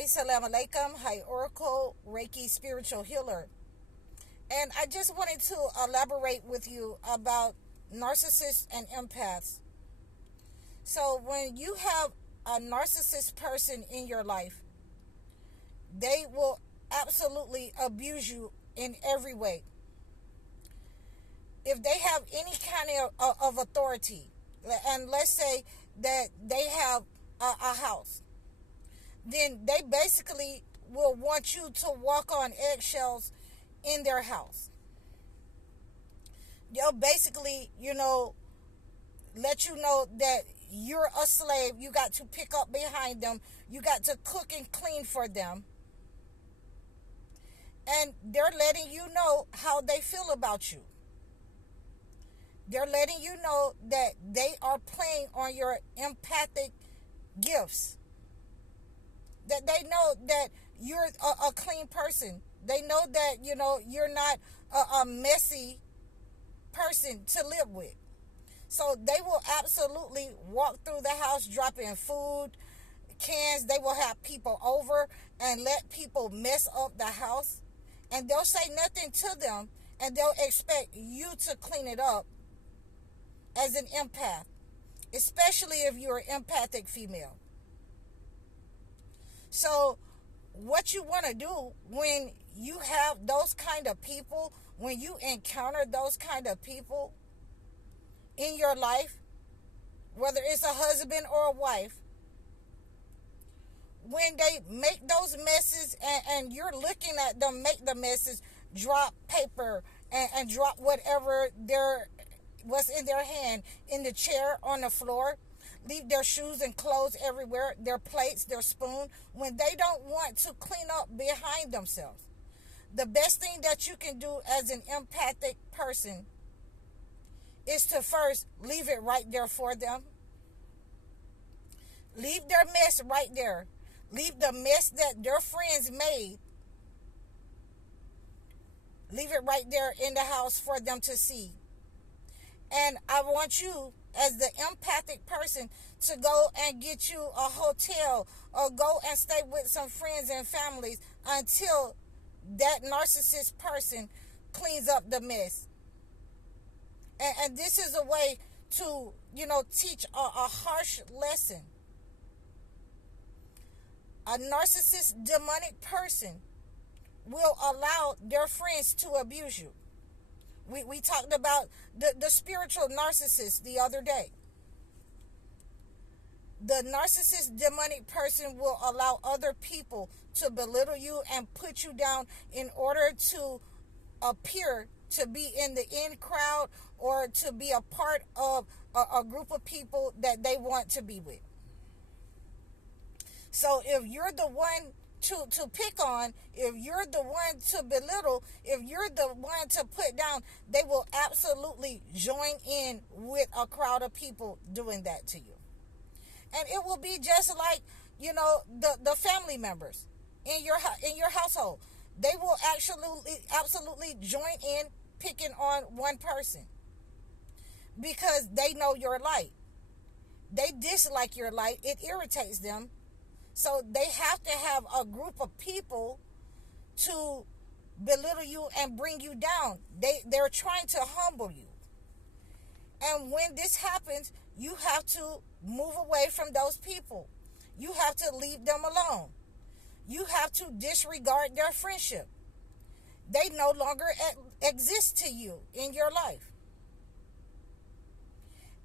Hi, salam alaikum. Hi, Oracle, Reiki spiritual healer. And I just wanted to elaborate with you about narcissists and empaths. So, when you have a narcissist person in your life, they will absolutely abuse you in every way. If they have any kind of authority, and let's say that they have a house, then they basically will want you to walk on eggshells in their house. They'll basically, let you know that you're a slave. You got to pick up behind them. You got to cook and clean for them. And they're letting you know how they feel about you. They're letting you know that they are playing on your empathic gifts. That they know that you're a clean person. They know that, you're not a messy person to live with. So they will absolutely walk through the house dropping food cans. They will have people over and let people mess up the house. And they'll say nothing to them, and they'll expect you to clean it up as an empath, especially if you're an empathic female. So what you want to do when you have those kind of people, when you encounter those kind of people in your life, whether it's a husband or a wife, when they make those messes and you're looking at them make the messes, drop paper and drop whatever what's in their hand in the chair, on the floor, leave their shoes and clothes everywhere, their plates, their spoon, when they don't want to clean up behind themselves. The best thing that you can do as an empathic person is to first leave it right there for them. Leave their mess right there. Leave the mess that their friends made. Leave it right there in the house for them to see. And I want you, as the empathic person, to go and get you a hotel or go and stay with some friends and families until that narcissist person cleans up the mess. And this is a way to, teach a harsh lesson. A narcissist, demonic person will allow their friends to abuse you. We talked about the spiritual narcissist the other day. The narcissist, demonic person will allow other people to belittle you and put you down in order to appear to be in the in crowd or to be a part of a group of people that they want to be with. So if you're the one to pick on, if you're the one to belittle, if you're the one to put down, they will absolutely join in with a crowd of people doing that to you. And it will be just like, the family members in your household. They will absolutely join in picking on one person because they know your light. They dislike your light. It irritates them. So they have to have a group of people to belittle you and bring you down. They're trying to humble you. And when this happens, you have to move away from those people. You have to leave them alone. You have to disregard their friendship. They no longer exist to you in your life.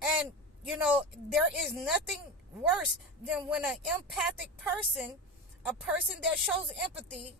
And, there is nothing worse than when an empathic person, a person that shows empathy,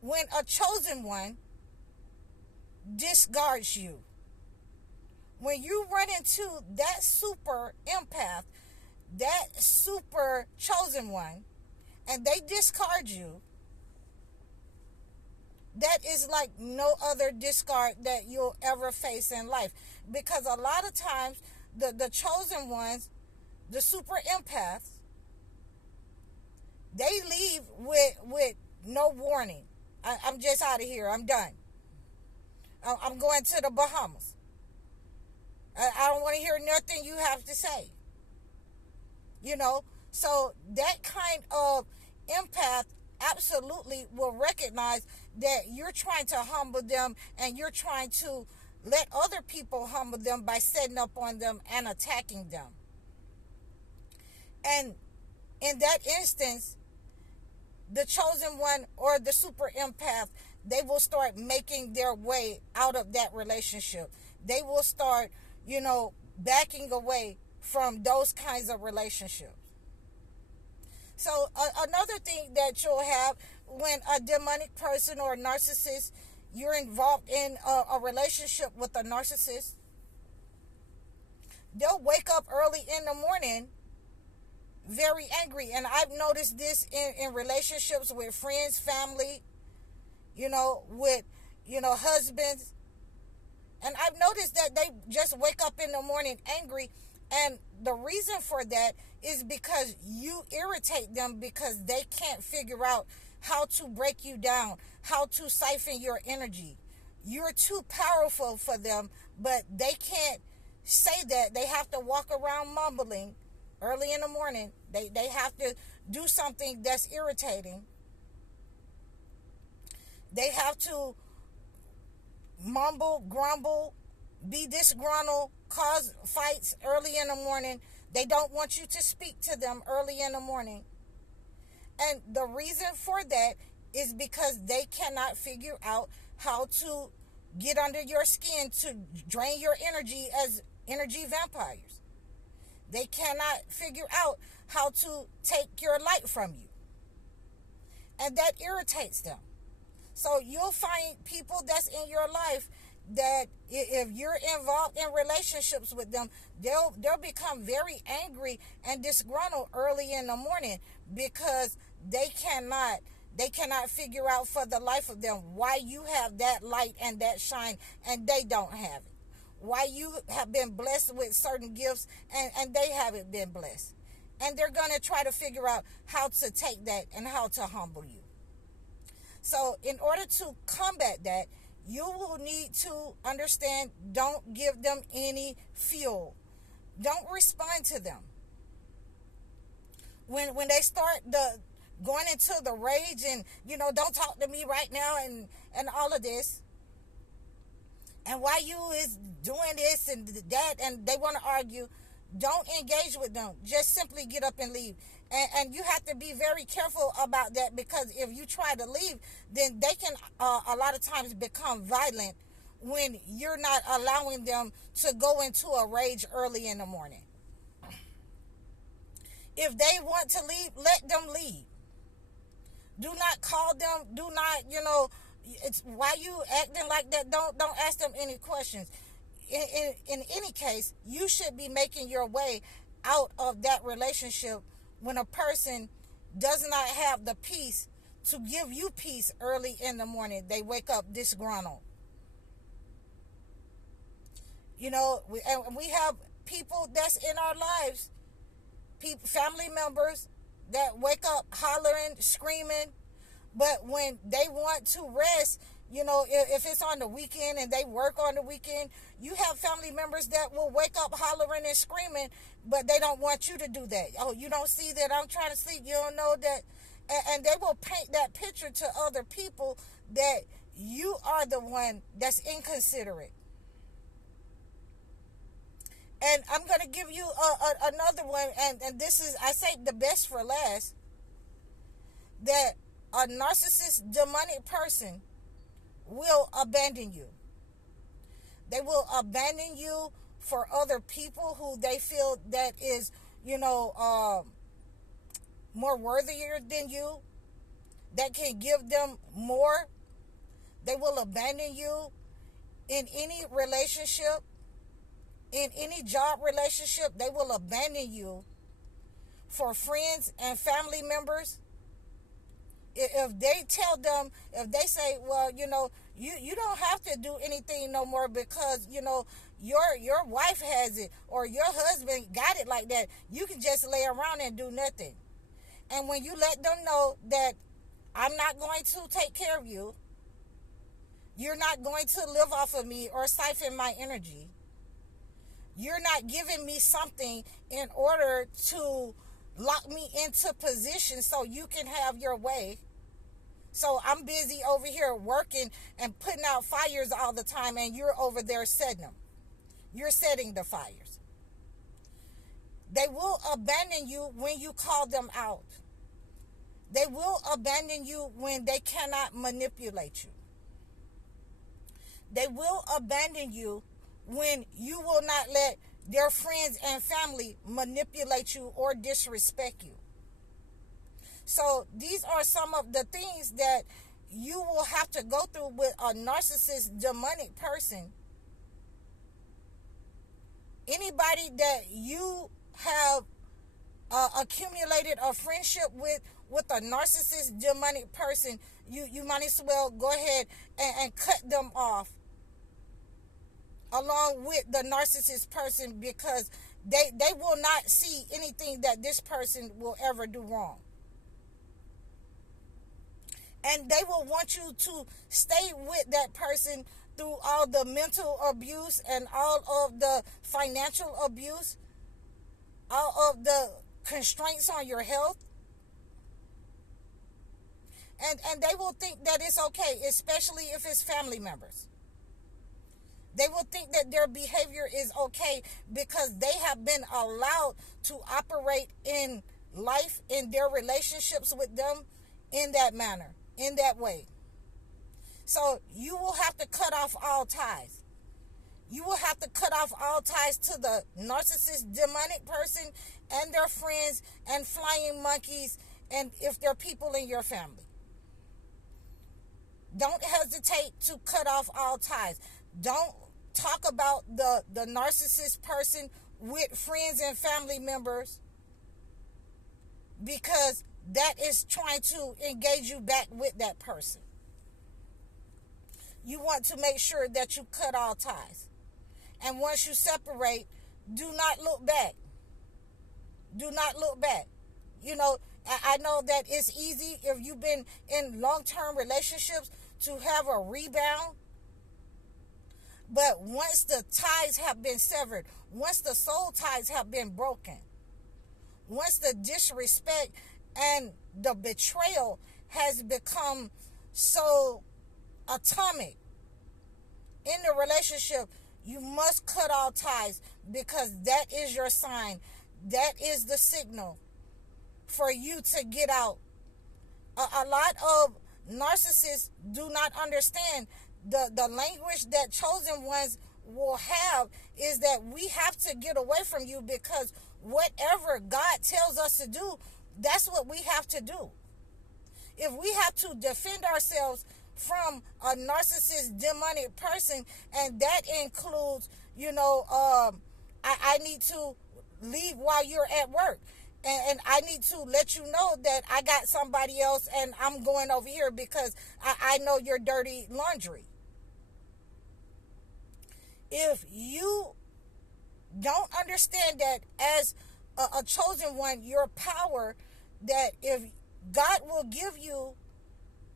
when a chosen one discards you. When you run into that super empath, that super chosen one, and they discard you, that is like no other discard that you'll ever face in life. Because a lot of times, the chosen ones, the super empaths, they leave with no warning. I'm just out of here. I'm done. I'm going to the Bahamas. I don't want to hear nothing you have to say. So that kind of empath absolutely will recognize that you're trying to humble them, and you're trying to let other people humble them by setting up on them and attacking them. And in that instance, the chosen one or the super empath, they will start making their way out of that relationship. They will start, backing away from those kinds of relationships. So another thing that you'll have when a demonic person or a narcissist, you're involved in a relationship with a narcissist, they'll wake up early in the morning very angry. And I've noticed this in relationships with friends, family, with, husbands. And I've noticed that they just wake up in the morning angry. And the reason for that is because you irritate them, because they can't figure out how to break you down, how to siphon your energy. You're too powerful for them, but they can't say that. They have to walk around mumbling early in the morning. They have to do something that's irritating. They have to mumble, grumble, be disgruntled, cause fights early in the morning. They don't want you to speak to them early in the morning. And the reason for that is because they cannot figure out how to get under your skin to drain your energy as energy vampires. They cannot figure out how to take your light from you. And that irritates them. So you'll find people that's in your life that if you're involved in relationships with them, they'll become very angry and disgruntled early in the morning, because they cannot figure out for the life of them why you have that light and that shine and they don't have it. Why you have been blessed with certain gifts and they haven't been blessed. And they're going to try to figure out how to take that and how to humble you. So in order to combat that, you will need to understand, don't give them any fuel. Don't respond to them. When they start going into the rage and, don't talk to me right now and all of this, and why you is doing this and that, and they want to argue, don't engage with them. Just simply get up and leave. And you have to be very careful about that, because if you try to leave, then they can a lot of times become violent when you're not allowing them to go into a rage early in the morning. If they want to leave, let them leave. Do not call them. Do not, it's why you acting like that. Don't ask them any questions. In any case, you should be making your way out of that relationship when a person does not have the peace to give you peace early in the morning. They wake up disgruntled. We have people that's in our lives, family members that wake up hollering, screaming, but when they want to rest, if it's on the weekend and they work on the weekend, you have family members that will wake up hollering and screaming, but they don't want you to do that. Oh, you don't see that I'm trying to sleep. You don't know that. And they will paint that picture to other people that you are the one that's inconsiderate. And I'm going to give you another one, and this is, I say, the best for last, that a narcissist, demonic person will abandon you. They will abandon you for other people who they feel that is, more worthier than you, that can give them more. They will abandon you in any relationship, in any job relationship. They will abandon you for friends and family members. If they tell them, if they say, well, you don't have to do anything no more because, your wife has it or your husband got it like that, you can just lay around and do nothing. And when you let them know that I'm not going to take care of you, you're not going to live off of me or siphon my energy, you're not giving me something in order to lock me into position so you can have your way. So I'm busy over here working and putting out fires all the time, and you're over there setting them. You're setting the fires. They will abandon you when you call them out. They will abandon you when they cannot manipulate you. They will abandon you when you will not let their friends and family manipulate you or disrespect you. So these are some of the things that you will have to go through with a narcissist, demonic person. Anybody that you have accumulated a friendship with a narcissist, demonic person, you might as well go ahead and cut them off along with the narcissist person, because they will not see anything that this person will ever do wrong. And they will want you to stay with that person through all the mental abuse and all of the financial abuse, all of the constraints on your health. And they will think that it's okay, especially if it's family members. They will think that their behavior is okay because they have been allowed to operate in life, in their relationships with them, in that manner, in that way. So you will have to cut off all ties. You will have to cut off all ties to the narcissist, demonic person and their friends and flying monkeys, and if they're people in your family. Don't hesitate to cut off all ties. Don't talk about the narcissist person with friends and family members, because that is trying to engage you back with that person. You want to make sure that you cut all ties. And once you separate, do not look back. Do not look back. You know, I know that it's easy if you've been in long-term relationships to have a rebound. But once the ties have been severed, once the soul ties have been broken, once the disrespect and the betrayal has become so atomic in the relationship, you must cut all ties, because that is your sign. That is the signal for you to get out. A lot of narcissists do not understand the language that chosen ones will have is that we have to get away from you, because whatever God tells us to do, that's what we have to do. If we have to defend ourselves from a narcissist, demonic person, and that includes, I need to leave while you're at work, and I need to let you know that I got somebody else and I'm going over here because I know your dirty laundry. If you don't understand that as a chosen one, your power, that if God will give you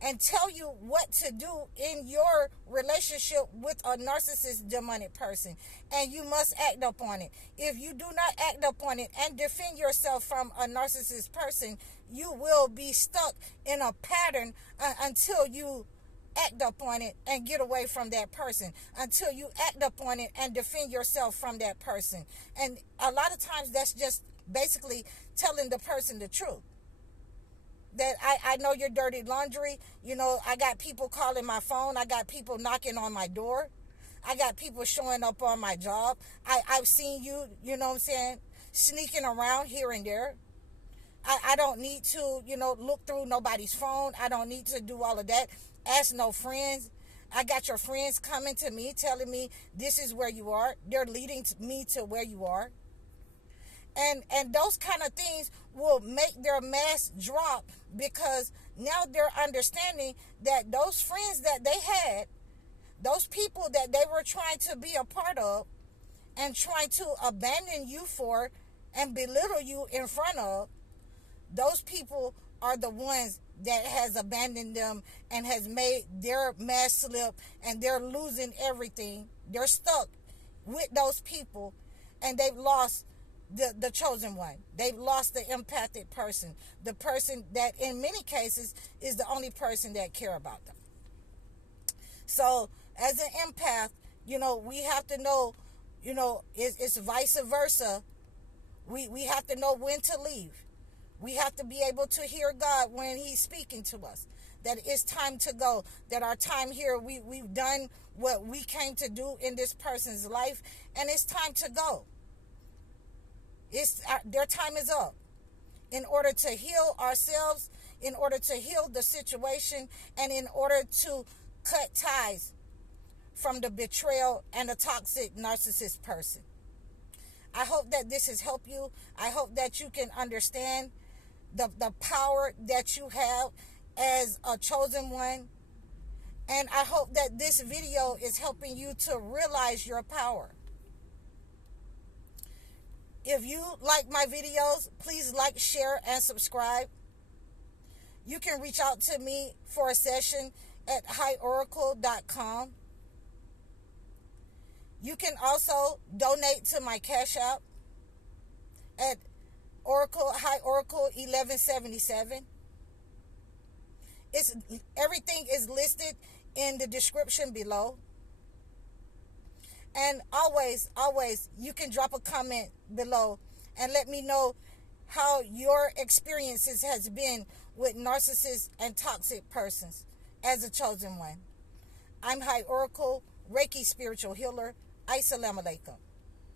and tell you what to do in your relationship with a narcissist, demonic person, and you must act upon it. If you do not act upon it and defend yourself from a narcissist person, you will be stuck in a pattern until you act upon it and get away from that person, until you act upon it and defend yourself from that person. And a lot of times that's just basically telling the person the truth. That I know your dirty laundry. I got people calling my phone. I got people knocking on my door. I got people showing up on my job. I've seen you, sneaking around here and there. I don't need to, look through nobody's phone. I don't need to do all of that. Ask no friends. I got your friends coming to me, telling me this is where you are. They're leading me to where you are. And those kind of things will make their mask drop, because now they're understanding that those friends that they had, those people that they were trying to be a part of and trying to abandon you for and belittle you in front of, those people are the ones that has abandoned them and has made their mask slip, and they're losing everything. They're stuck with those people, and they've lost the chosen one. They've lost the empathic person, the person that in many cases is the only person that care about them. So as an empath, we have to know, it's vice versa. We have to know when to leave. We have to be able to hear God when he's speaking to us, that it's time to go, that our time here, we've done what we came to do in this person's life, and it's time to go. Their time is up. In order to heal ourselves, in order to heal the situation, and in order to cut ties from the betrayal and the toxic narcissist person. I hope that this has helped you. I hope that you can understand the power that you have as a chosen one. And I hope that this video is helping you to realize your power. If you like my videos, please like, share, and subscribe. You can reach out to me for a session at highoracle.com. You can also donate to my Cash App at High Oracle 1177. Everything is listed in the description below. And always, you can drop a comment below and let me know how your experiences has been with narcissists and toxic persons as a chosen one. I'm High Oracle, Reiki spiritual healer. Assalamu alaikum.